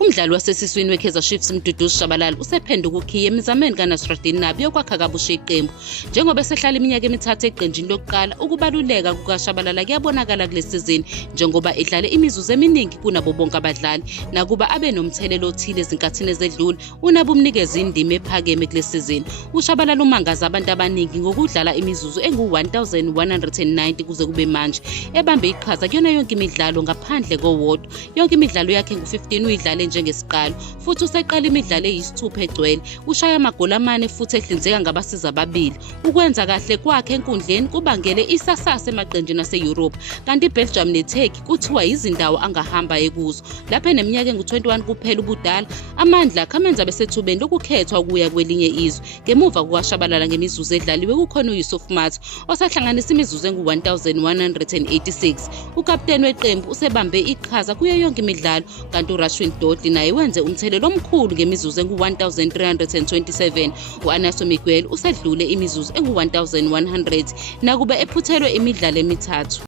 Umdlali wasesiswini we-Kaizer Chiefs Mduduzi Shabalala usephenduka ukhiye emizameni kaNasruddin Nabi yokwakha kabusha iqembu. Njengoba esehlala iminyaka emithathu eqenjini lokuqala, ukubaluleka kukaShabalala kuyabonakala kule sizini njengoba edlale imizuzu eminingi kunabo bonke abadlali. Nakuba abe nomthelelo othile ezinkathini ezedlule, uNabi umnikeza indima ephakeme kule sizini. UShabalala umangaza abantu abaningi ngokudlala imizuzu engu-1190 kuze kube manje, ebambe iqhaza kuyona yonke imidlalo ngaphandle kowodwa. Yonke imidlalo yakhe ngu-15 uyidlale njengesiqalo, futhi useqala imidlalo eyisithupha egcwele. Ushaya amagoli amane futhi ehlinzeka ngabasiza ababili. Ukwenza kahle kwakhe enkundleni kubangele isasasa emaqenjini ase-Europe, kanti iBelgium neTurkey kuthiwa izindawo angahamba ekuzo. Lapho eneminyaka engu-21 kuphela ubudala, amandla akhe amenza besethubeni lokukhethwa ukuya kwelinye izwe. Ngemuva kukaShabalala ngemizuzu edlaliwe kukhona uYusuf Matha osahlanganisa imizuzu engu-1186. Ukapteni weqembu usebambe iqhaza kuyo yonke imidlalo, kanti uRashid Dodli naye wenze umthelelo omkhulu ngemizuzu engu-1327. U-Anaso Miguel usedlule imizuzu engu-1100 nakuba ephuthelwe imidlalo emithathu.